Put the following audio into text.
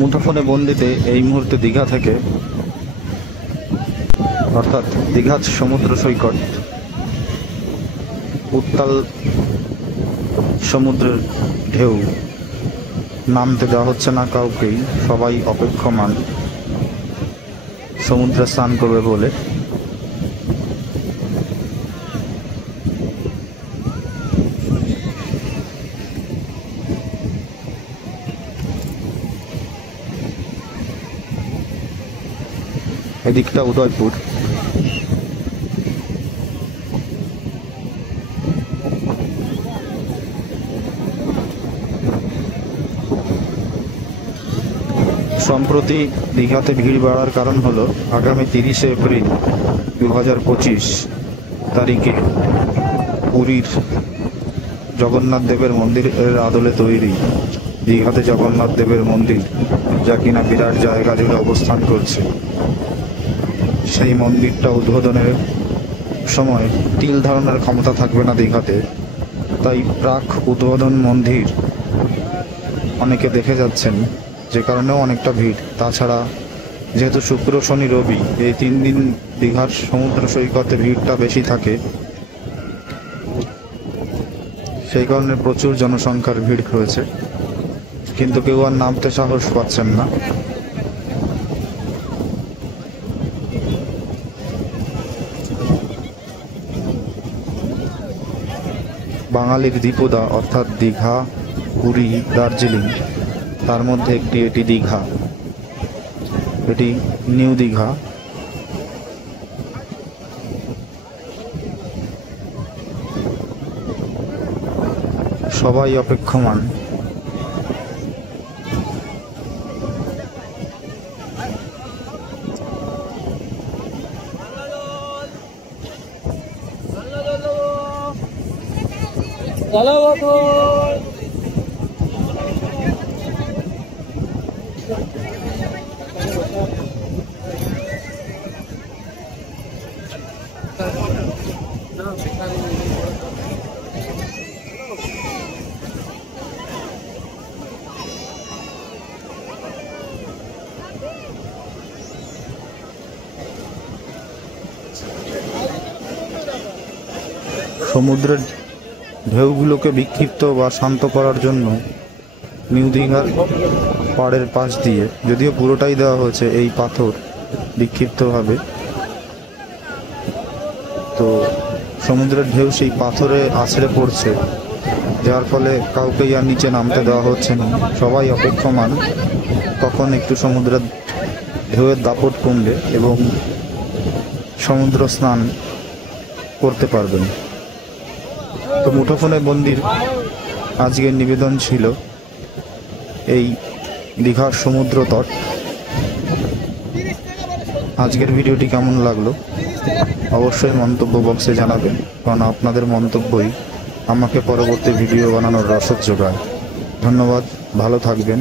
মুঠোফোনে বন্দিতে এই মুহূর্তে দীঘা থেকে, অর্থাৎ দীঘা সমুদ্র সৈকত, উত্তাল সমুদ্রের ঢেউ, নামতে দেওয়া হচ্ছে না কাউকেই। সবাই অপেক্ষমান সমুদ্রে স্নান করবে বলে। এদিকটা উদয়পুর। সম্প্রতি দীঘাতে ভিড় বাড়ার কারণ হলো আগামী 30শে এপ্রিল 2025 তারিখে পুরীর জগন্নাথ দেবের মন্দিরের আদলে তৈরি দীঘাতে জগন্নাথ দেবের মন্দির, যা কিনা বিরাট জায়গা জুড়ে অবস্থান করছে, সেই মন্দিরটা উদ্বোধনের সময় তিল ধারণের ক্ষমতা থাকবে না দীঘাতে। তাই প্রাক উদ্বোধন মন্দির অনেকে দেখে যাচ্ছেন, যে কারণেও অনেকটা ভিড়। তাছাড়া যেহেতু শুক্র শনি রবি এই 3 দিন দীঘার সমুদ্র সৈকতে ভিড়টা বেশি থাকে, সেই কারণে প্রচুর জনসংখ্যার ভিড় হয়েছে, কিন্তু কেউ আর নামতে সাহস পাচ্ছেন না। বাঙালির দ্বিপদা অর্থাৎ দীঘা, পুরী, দার্জিলিং, তার মধ্যে একটি এটি দীঘা। এটি নিউ দীঘা। সবাই অপেক্ষমান। সমুদ্রের ঢেউগুলোকে বিক্ষিপ্ত বা শান্ত করার জন্য নিউ দীঘার পাড়ের পাশ দিয়ে, যদিও পুরোটাই দেওয়া হয়েছে এই পাথর বিক্ষিপ্তভাবে, তো সমুদ্রের ঢেউ সেই পাথরে আছড়ে পড়ছে, যার ফলে কাউকেই আর নিচে নামতে দেওয়া হচ্ছে না। সবাই অপেক্ষমান কখন একটু সমুদ্রের ঢেউয়ের দাপট কমবে এবং সমুদ্র স্নান করতে পারবেন। তো মুঠোফোনে বন্দির আজকের নিবেদন ছিল এই দীঘার সমুদ্র তট। আজকের ভিডিওটি কেমন লাগলো অবশ্যই মন্তব্য বক্সে জানাবেন, কারণ আপনাদের মন্তব্যই আমাকে পরবর্তী ভিডিও বানানোর রসদ যোগায়। ধন্যবাদ, ভালো থাকবেন।